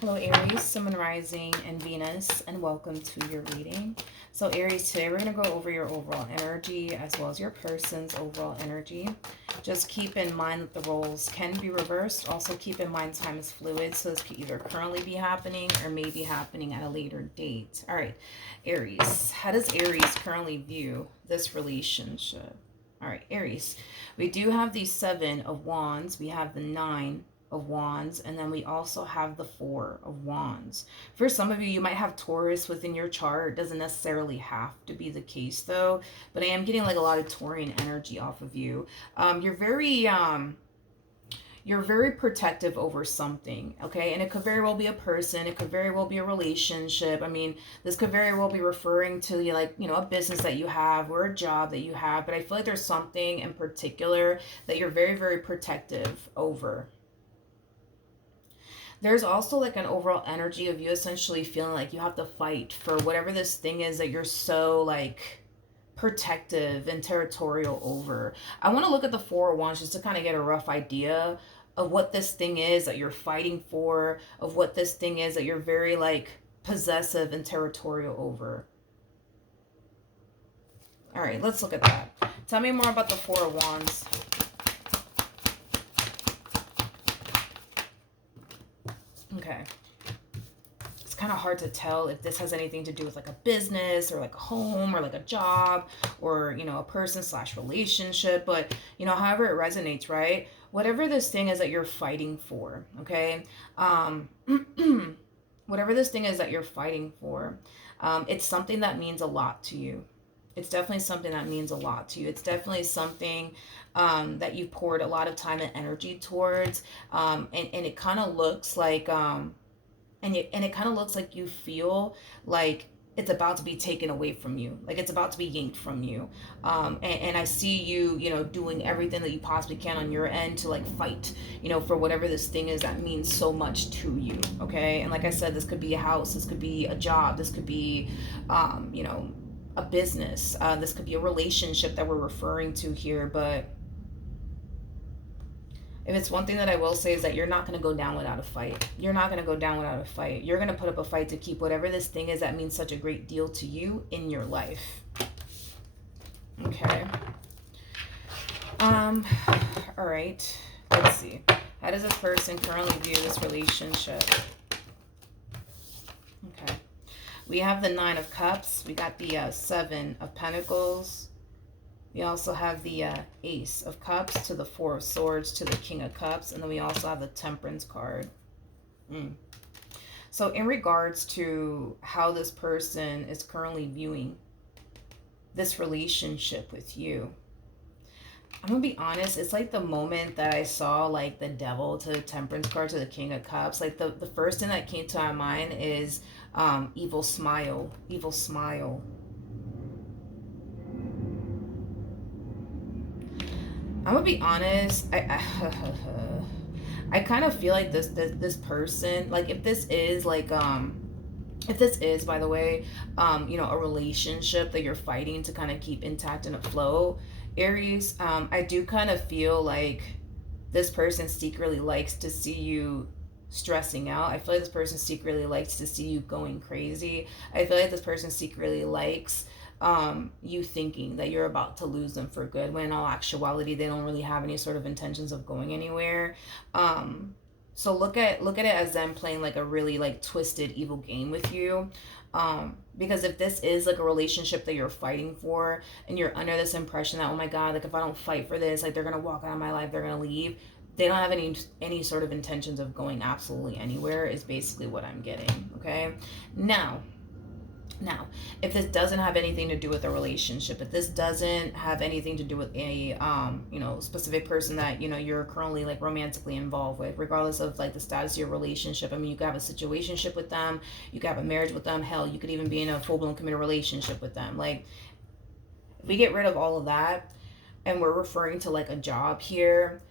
Hello Aries, Sun, Rising, and Venus, and welcome to your reading. So Aries, today we're going to go over your overall energy as well as your person's overall energy. Just keep in mind that the roles can be reversed. Also keep in mind time is fluid, so this could either currently be happening or may be happening at a later date. All right, Aries, how does Aries currently view this relationship? All right, Aries, we do have the Seven of Wands. We have the Nine of Wands, and then we also have the Four of Wands. For some of you, you might have Taurus within your chart. It doesn't necessarily have to be the case though, but I am getting like a lot of Taurian energy off of you. You're very protective over something, okay? And it could very well be a person, it could very well be a relationship. I mean, this could very well be referring to like, a business that you have or a job that you have, but I feel like there's something in particular that you're very, very protective over. There's also like an overall energy of you essentially feeling like you have to fight for whatever this thing is that you're so like protective and territorial over. I want to look at the Four of Wands just to kind of get a rough idea of what this thing is that you're fighting for, of what this thing is that you're very like possessive and territorial over. All right, let's look at that. Tell me more about the Four of Wands. Okay. It's kind of hard to tell if this has anything to do with like a business or like a home or like a job or, a person slash relationship, but, however it resonates, right? Whatever this thing is that you're fighting for, okay? Whatever this thing is that you're fighting for, it's something that means a lot to you. It's definitely something that means a lot to you. It's definitely something that you've poured a lot of time and energy towards. And it kind of looks like, and it kind of looks like you feel like it's about to be taken away from you, like it's about to be yanked from you. And I see you, doing everything that you possibly can on your end to like fight, for whatever this thing is that means so much to you. Okay, and like I said, this could be a house, this could be a job, this could be a business, this could be a relationship that we're referring to here. But if it's one thing that I will say is that you're not going to go down without a fight. You're not going to go down without a fight. You're going to put up a fight to keep whatever this thing is that means such a great deal to you in your life. Okay. All right. Let's see. How does this person currently view this relationship? Okay. We have the Nine of Cups. We got the Seven of Pentacles. We also have the Ace of Cups to the Four of Swords to the King of Cups. And then we also have the Temperance card. So in regards to how this person is currently viewing this relationship with you, I'm going to be honest, it's like the moment that I saw like the Devil to the Temperance card to the King of Cups. Like the first thing that came to my mind is evil smile. Evil smile. I'm gonna be honest. I kind of feel like this person, like if this is like if this is, by the way, a relationship that you're fighting to kind of keep intact and afloat, Aries, I do kind of feel like this person secretly likes to see you stressing out. I feel like this person secretly likes to see you going crazy. I feel like this person secretly likes you thinking that you're about to lose them for good, when in all actuality they don't really have any sort of intentions of going anywhere. So look at it as them playing like a really like twisted evil game with you. Because if this is like a relationship that you're fighting for and you're under this impression that, oh my god, like if I don't fight for this, like they're gonna walk out of my life, they're gonna leave, they don't have any sort of intentions of going absolutely anywhere, is basically what I'm getting. Okay, now, if this doesn't have anything to do with a relationship, if this doesn't have anything to do with a specific person that you're currently like romantically involved with, regardless of like the status of your relationship. I mean, you could have a situationship with them, you could have a marriage with them, hell, you could even be in a full-blown committed relationship with them. Like, if we get rid of all of that and we're referring to like a job here,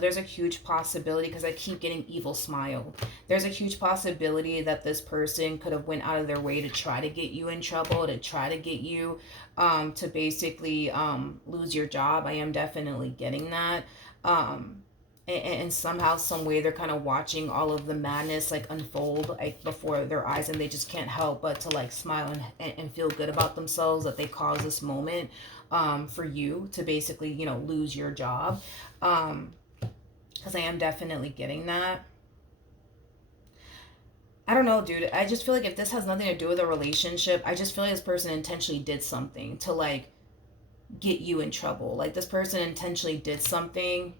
there's a huge possibility, because I keep getting evil smile. There's a huge possibility that this person could have went out of their way to try to get you in trouble, to try to get you to basically lose your job. I am definitely getting that. and somehow, some way, they're kind of watching all of the madness like unfold like before their eyes, and they just can't help but to like smile and feel good about themselves that they caused this moment for you to basically, you know, lose your job. Because I am definitely getting that. I don't know, dude. I just feel like if this has nothing to do with a relationship, I just feel like this person intentionally did something to like get you in trouble. Like this person intentionally did something.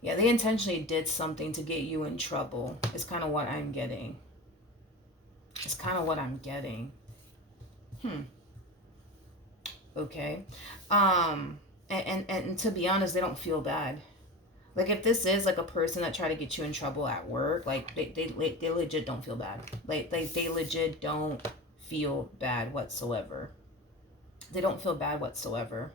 Yeah, they intentionally did something to get you in trouble. It's kind of what I'm getting. It's kind of what I'm getting. Hmm. Okay. And to be honest, they don't feel bad. Like if this is like a person that tried to get you in trouble at work, like they legit don't feel bad. Like they legit don't feel bad whatsoever. They don't feel bad whatsoever.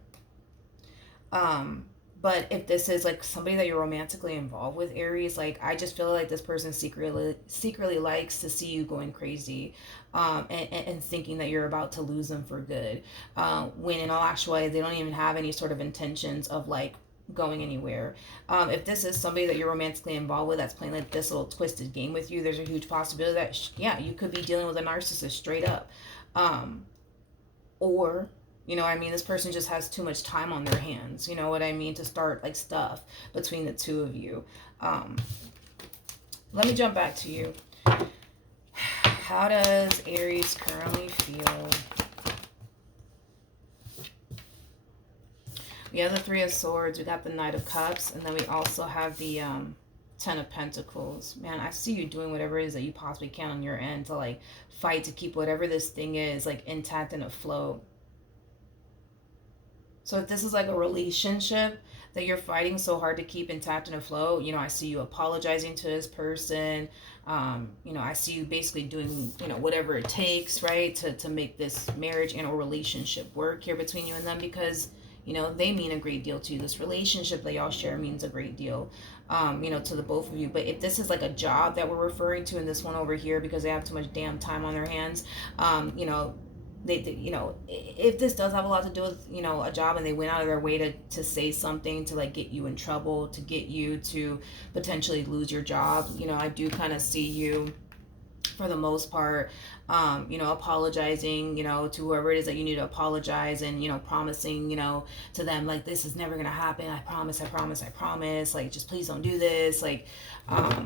Um, but if this is like somebody that you're romantically involved with, Aries, like I just feel like this person secretly likes to see you going crazy, and thinking that you're about to lose them for good. When in all actuality, they don't even have any sort of intentions of like going anywhere. If this is somebody that you're romantically involved with that's playing like this little twisted game with you, there's a huge possibility that yeah, you could be dealing with a narcissist straight up. Um, or you know what I mean, this person just has too much time on their hands, you know what I mean, to start like stuff between the two of you. um Let me jump back to you. How does Aries currently feel? We have the Three of Swords, we got the Knight of Cups, and then we also have the Ten of Pentacles. Man, I see you doing whatever it is that you possibly can on your end to like fight to keep whatever this thing is like intact and afloat. So if this is like a relationship that you're fighting so hard to keep intact and afloat, you know, I see you apologizing to this person. You know, I see you basically doing, you know, whatever it takes, right, to make this marriage and or relationship work here between you and them, because, you know, they mean a great deal to you. This relationship that y'all share means a great deal, you know, to the both of you. But if this is like a job that we're referring to in this one over here, because they have too much damn time on their hands, you know, they, you know, if this does have a lot to do with, you know, a job, and they went out of their way to say something to like get you in trouble, to get you to potentially lose your job, you know, I do kind of see you for the most part, you know, apologizing, you know, to whoever it is that you need to apologize, and, you know, promising, you know, to them like this is never gonna happen, I promise, I promise, I promise, like just please don't do this, like how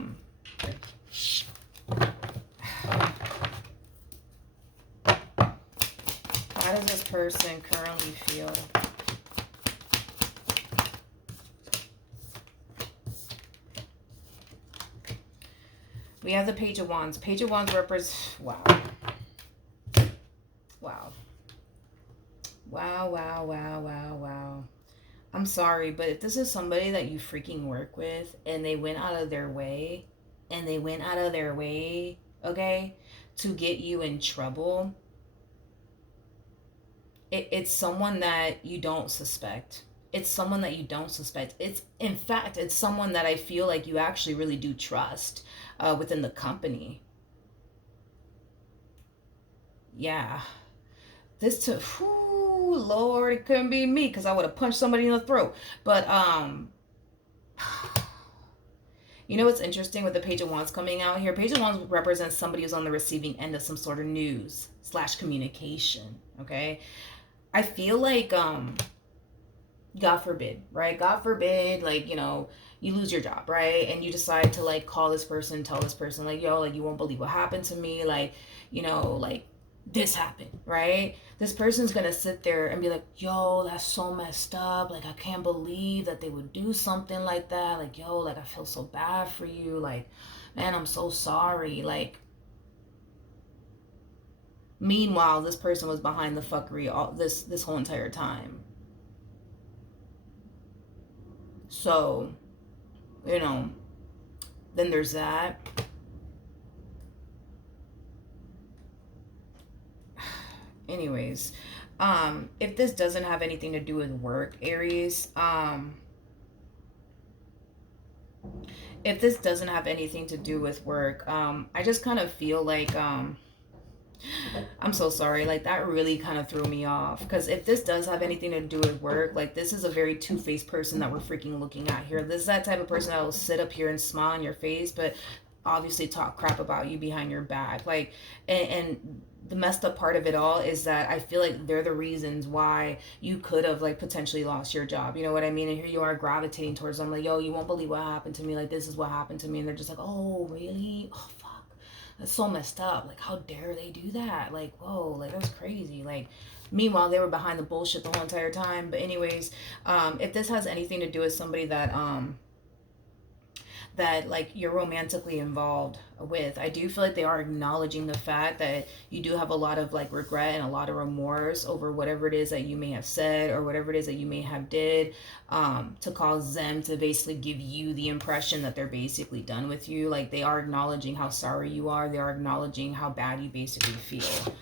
does this person currently feel? We have the Page of Wands. Page of Wands represents, wow. Wow. Wow, wow, wow, wow, wow. I'm sorry, but if this is somebody that you freaking work with and they went out of their way, okay, to get you in trouble, it's someone that you don't suspect. It's someone that you don't suspect. It's, in fact, it's someone that I feel like you actually really do trust within the company. Yeah. This took, whew, Lord, it couldn't be me because I would have punched somebody in the throat. But, you know what's interesting with the Page of Wands coming out here? Page of Wands represents somebody who's on the receiving end of some sort of news slash communication, okay? I feel like, God forbid, right? God forbid, like, you know, you lose your job, right? And you decide to like call this person, tell this person, like, yo, like, you won't believe what happened to me. Like, you know, like, this happened, right? This person's gonna sit there and be like, yo, that's so messed up. Like, I can't believe that they would do something like that. Like, yo, like, I feel so bad for you. Like, man, I'm so sorry. Like, meanwhile, this person was behind the fuckery all this whole entire time. So, you know, then there's that. Anyways, if this doesn't have anything to do with work, Aries, if this doesn't have anything to do with work, I just kind of feel like, I'm so sorry. Like, that really kind of threw me off. Because if this does have anything to do with work, like, this is a very two-faced person that we're freaking looking at here. This is that type of person that will sit up here and smile in your face, but obviously talk crap about you behind your back. Like, and the messed up part of it all is that I feel like they're the reasons why you could have like potentially lost your job. You know what I mean? And here you are gravitating towards them, like, yo, you won't believe what happened to me. Like, this is what happened to me. And they're just like, oh, really? Oh, fuck. That's so messed up. Like, how dare they do that? Like, whoa, like, that's crazy. Like, meanwhile, they were behind the bullshit the whole entire time. But anyways, if this has anything to do with somebody that like you're romantically involved with, I do feel like they are acknowledging the fact that you do have a lot of like regret and a lot of remorse over whatever it is that you may have said or whatever it is that you may have did, to cause them to basically give you the impression that they're basically done with you. Like, they are acknowledging how sorry you are, they are acknowledging how bad you basically feel.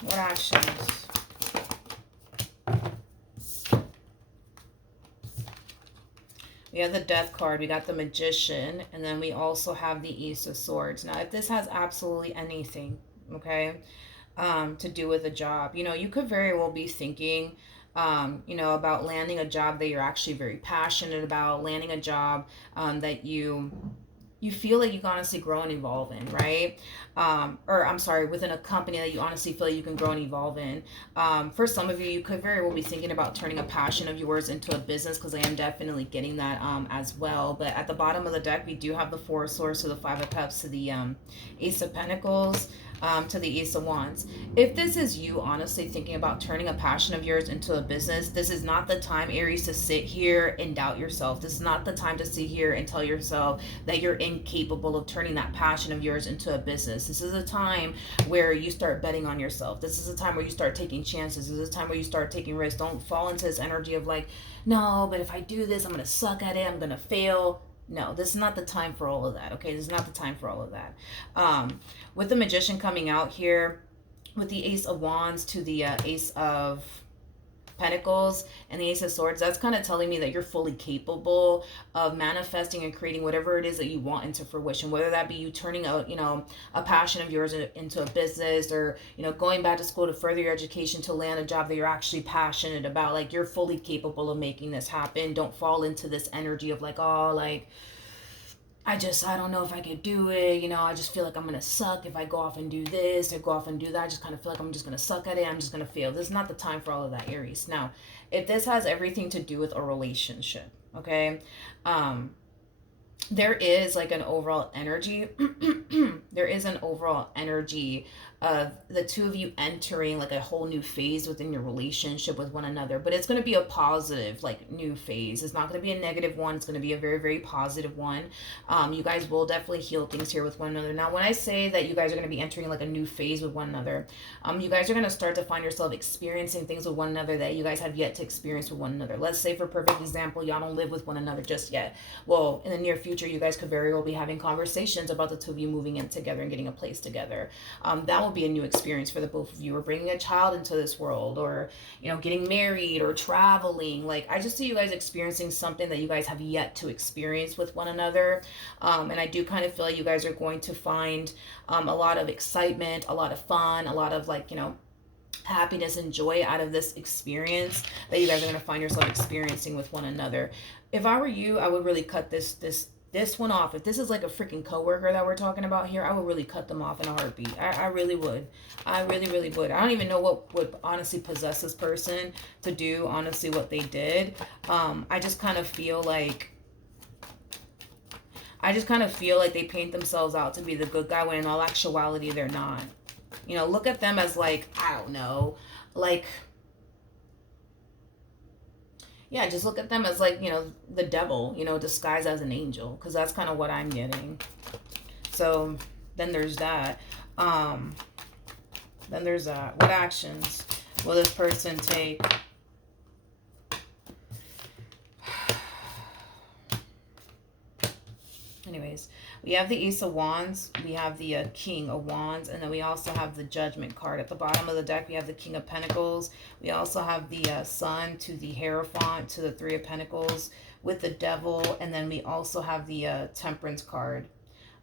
What actions? We have the Death card, we got the Magician, and then we also have the Ace of Swords. Now, if this has absolutely anything, okay, to do with a job, you know, you could very well be thinking, you know, about landing a job that you're actually very passionate about, landing a job that you feel like you can honestly grow and evolve in, right? Or I'm sorry, within a company that you honestly feel like you can grow and evolve in. For some of you, you could very well be thinking about turning a passion of yours into a business, because I am definitely getting that as well. But at the bottom of the deck, we do have the Four of Swords to the Five of Cups to the Ace of Pentacles. To the Ace of Wands. If this is you honestly thinking about turning a passion of yours into a business, this is not the time, Aries, to sit here and doubt yourself. This is not the time to sit here and tell yourself that you're incapable of turning that passion of yours into a business. This is a time where you start betting on yourself. This is a time where you start taking chances. This is a time where you start taking risks. Don't fall into this energy of like, no, but if I do this, I'm going to suck at it. I'm going to fail. No, this is not the time for all of that. Okay, this is not the time for all of that. With the Magician coming out here, with the Ace of Wands to the Ace of Pentacles and the Ace of Swords, that's kind of telling me that you're fully capable of manifesting and creating whatever it is that you want into fruition, whether that be you turning a, you know, a passion of yours into a business, or, you know, going back to school to further your education to land a job that you're actually passionate about. Like, you're fully capable of making this happen. Don't fall into this energy of like, oh, like, I don't know if I could do it. You know, I just feel like I'm going to suck if I go off and do this or go off and do that. I just kind of feel like I'm just going to suck at it. I'm just going to fail. This is not the time for all of that, Aries. Now, if this has everything to do with a relationship, okay, there is like an overall energy. There is an overall energy of the two of you entering like a whole new phase within your relationship with one another, but it's going to be a positive like new phase. It's not going to be a negative one. It's going to be a very, very positive one. You guys will definitely heal things here with one another. Now, when I say that you guys are going to be entering like a new phase with one another, you guys are going to start to find yourself experiencing things with one another that you guys have yet to experience with one another. Let's say, for perfect example, y'all don't live with one another just yet. Well, in the near future, you guys could very well be having conversations about the two of you moving in together and getting a place together. That will be a new experience for the both of you, or bringing a child into this world, or, you know, getting married or traveling. Like, I just see you guys experiencing something that you guys have yet to experience with one another. And I do kind of feel like you guys are going to find a lot of excitement, a lot of fun, a lot of like, you know, happiness and joy out of this experience that you guys are going to find yourself experiencing with one another. If I were you, I would really cut this one off. If this is like a freaking coworker that we're talking about here, I would really cut them off in a heartbeat. I really would. I really, really would. I don't even know what would honestly possess this person to do honestly what they did. I just kind of feel like they paint themselves out to be the good guy when in all actuality they're not. You know, look at them as like, I don't know, like, yeah, just look at them as like, you know, the devil, you know, disguised as an angel, because that's kind of what I'm getting. So then there's that. What actions will this person take? Anyways, we have the Ace of Wands, we have the King of Wands, and then we also have the Judgment card. At the bottom of the deck, we have the King of Pentacles. We also have the Sun to the Hierophant to the Three of Pentacles with the Devil, and then we also have the Temperance card.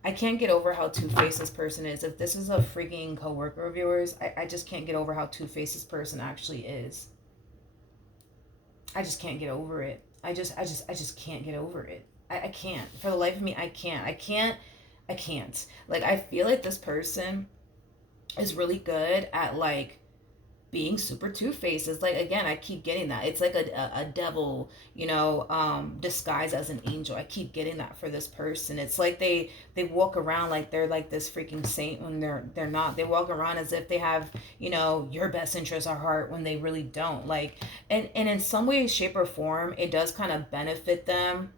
I can't get over how two-faced this person is. If this is a freaking coworker of yours, I just can't get over how two-faced this person actually is. I just can't get over it. I just can't get over it. I can't. For the life of me, I can't. I can't. Like, I feel like this person is really good at, like, being super two-faced. It's like, again, I keep getting that. It's like a devil, disguised as an angel. I keep getting that for this person. It's like they walk around like they're like this freaking saint when they're not. They walk around as if they have, your best interests at heart when they really don't. Like, and in some way, shape, or form, it does kind of benefit them.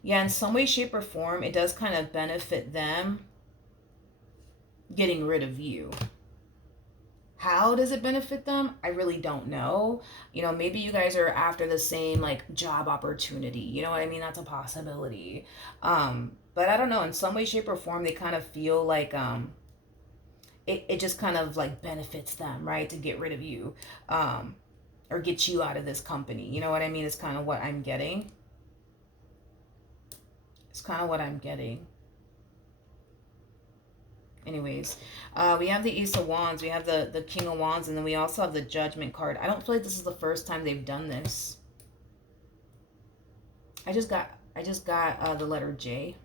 Yeah, in some way, shape, or form, it does kind of benefit them getting rid of you. How does it benefit them? I really don't know. Maybe you guys are after the same, like, job opportunity. You know what I mean? That's a possibility. But I don't know. In some way, shape, or form, they kind of feel like it just kind of like benefits them, right? To get rid of you, or get you out of this company. You know what I mean? It's kind of what I'm getting. It's kind of what I'm getting. Anyways, we have the Ace of Wands, we have the King of Wands, and then we also have the Judgment card. I don't feel like this is the first time they've done this. I just got the letter J.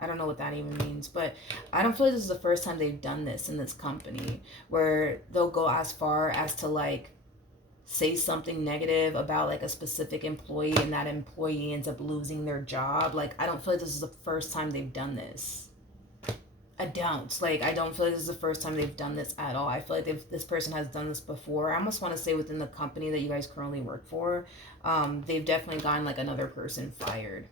I don't know what that even means, but I don't feel like this is the first time they've done this in this company, where they'll go as far as to, like, say something negative about, like, a specific employee, and that employee ends up losing their job. Like, I don't feel like this is the first time they've done this. I don't. Like, I don't feel like this is the first time they've done this at all. I feel like this person has done this before. I almost want to say within the company that you guys currently work for. They've definitely gotten, like, another person fired.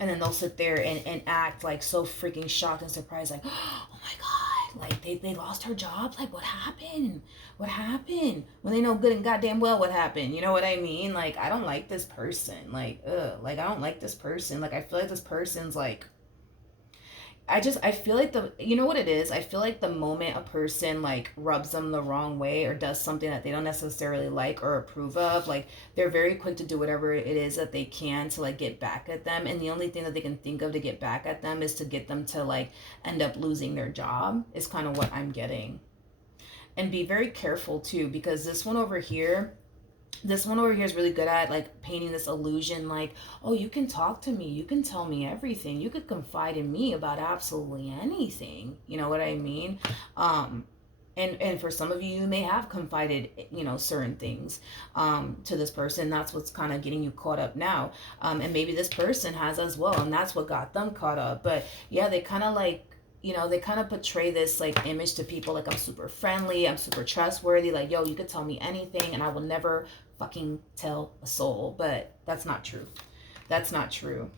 And then they'll sit there and act, like, so freaking shocked and surprised, like, oh my God, like, they lost her job? Like, what happened? What happened? When they know good and goddamn well what happened. You know what I mean? Like, I don't like this person. Like, ugh. Like, I don't like this person. Like, I feel like this person's, like, I feel like you know what it is? I feel like the moment a person, like, rubs them the wrong way or does something that they don't necessarily like or approve of, like, they're very quick to do whatever it is that they can to, like, get back at them. And the only thing that they can think of to get back at them is to get them to, like, end up losing their job, is kind of what I'm getting. And be very careful too, because this one over here is really good at, like, painting this illusion, like, oh, you can talk to me, you can tell me everything, you could confide in me about absolutely anything. You know what I mean? And for some of you, you may have confided, certain things, to this person. That's what's kind of getting you caught up now. And maybe this person has as well, and that's what got them caught up. But yeah, they kind of, like, they kind of portray this, like, image to people, like, I'm super friendly, I'm super trustworthy, like, yo, you could tell me anything and I will never fucking tell a soul. But that's not true. That's not true.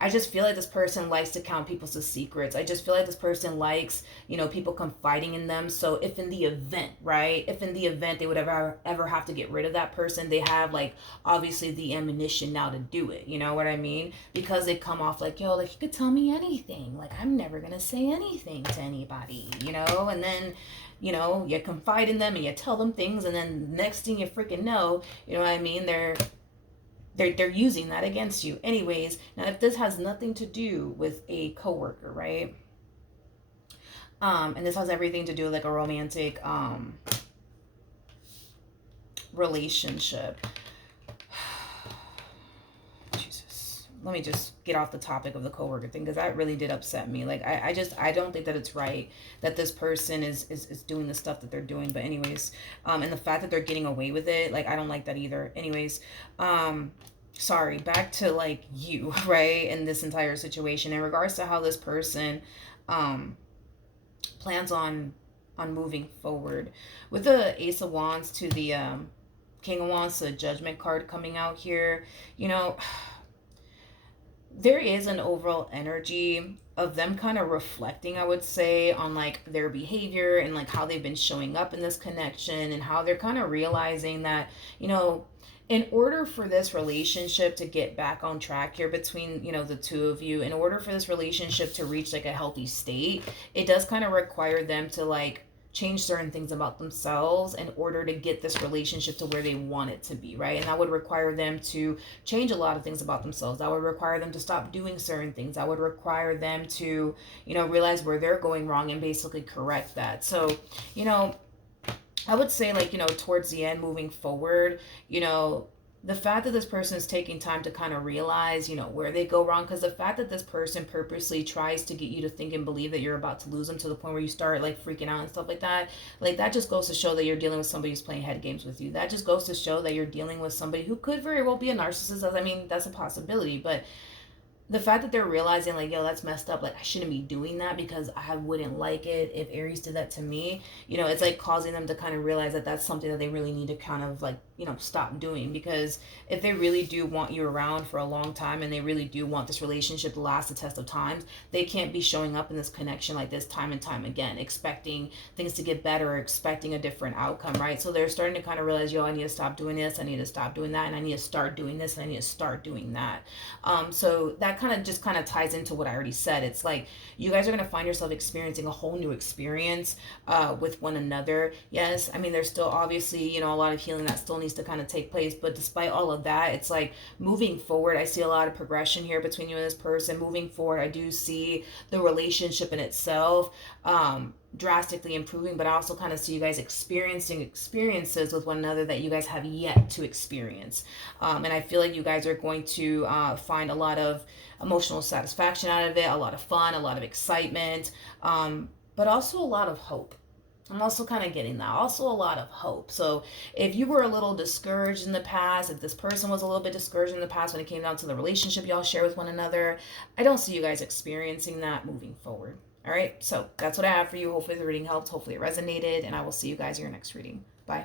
I just feel like this person likes to count people's secrets. I just feel like this person likes, people confiding in them. So if in the event, right, if in the event they would ever have to get rid of that person, they have, like, obviously the ammunition now to do it. You know what I mean? Because they come off like, yo, like, you could tell me anything. Like, I'm never gonna say anything to anybody, and then, you confide in them and you tell them things, and then next thing you freaking know, you know what I mean? They're using that against you. Anyways, now if this has nothing to do with a coworker, right? And this has everything to do with, like, a romantic relationship. Jesus. Let me just get off the topic of the coworker thing, because that really did upset me. Like, I don't think that it's right that this person is doing the stuff that they're doing. But anyways, and the fact that they're getting away with it, like, I don't like that either. Anyways, sorry, back to, like, you, right, in this entire situation in regards to how this person plans on moving forward. With the Ace of Wands to the King of Wands to the Judgment card coming out here, there is an overall energy of them kind of reflecting, I would say, on, like, their behavior and, like, how they've been showing up in this connection, and how they're kind of realizing that, in order for this relationship to get back on track here between, the two of you, in order for this relationship to reach, like, a healthy state, it does kind of require them to, like, change certain things about themselves in order to get this relationship to where they want it to be, right? And that would require them to change a lot of things about themselves. That would require them to stop doing certain things. That would require them to, realize where they're going wrong and basically correct that. So, you know, I would say, like, towards the end, moving forward, the fact that this person is taking time to kind of realize, where they go wrong, because the fact that this person purposely tries to get you to think and believe that you're about to lose them to the point where you start like freaking out and stuff like that just goes to show that you're dealing with somebody who's playing head games with you. That just goes to show that you're dealing with somebody who could very well be a narcissist. I mean, that's a possibility, but the fact that they're realizing like, yo, that's messed up, like I shouldn't be doing that because I wouldn't like it if Aries did that to me, it's like causing them to kind of realize that that's something that they really need to kind of like, stop doing. Because if they really do want you around for a long time and they really do want this relationship to last the test of times, they can't be showing up in this connection like this time and time again expecting things to get better or expecting a different outcome, right? So they're starting to kind of realize, yo, I need to stop doing this, I need to stop doing that, and I need to start doing this, and I need to start doing that. So that kind of just kind of ties into what I already said. It's like you guys are going to find yourself experiencing a whole new experience with one another. Yes, I mean, there's still obviously, a lot of healing that still needs to kind of take place. But despite all of that, it's like moving forward, I see a lot of progression here between you and this person. Moving forward, I do see the relationship in itself drastically improving, but I also kind of see you guys experiencing experiences with one another that you guys have yet to experience. And I feel like you guys are going to find a lot of emotional satisfaction out of it, a lot of fun, a lot of excitement, but also a lot of hope. I'm also kind of getting that. Also, a lot of hope. So, if you were a little discouraged in the past, if this person was a little bit discouraged in the past when it came down to the relationship y'all share with one another, I don't see you guys experiencing that moving forward. All right. So, that's what I have for you. Hopefully, the reading helped. Hopefully, it resonated. And I will see you guys in your next reading. Bye.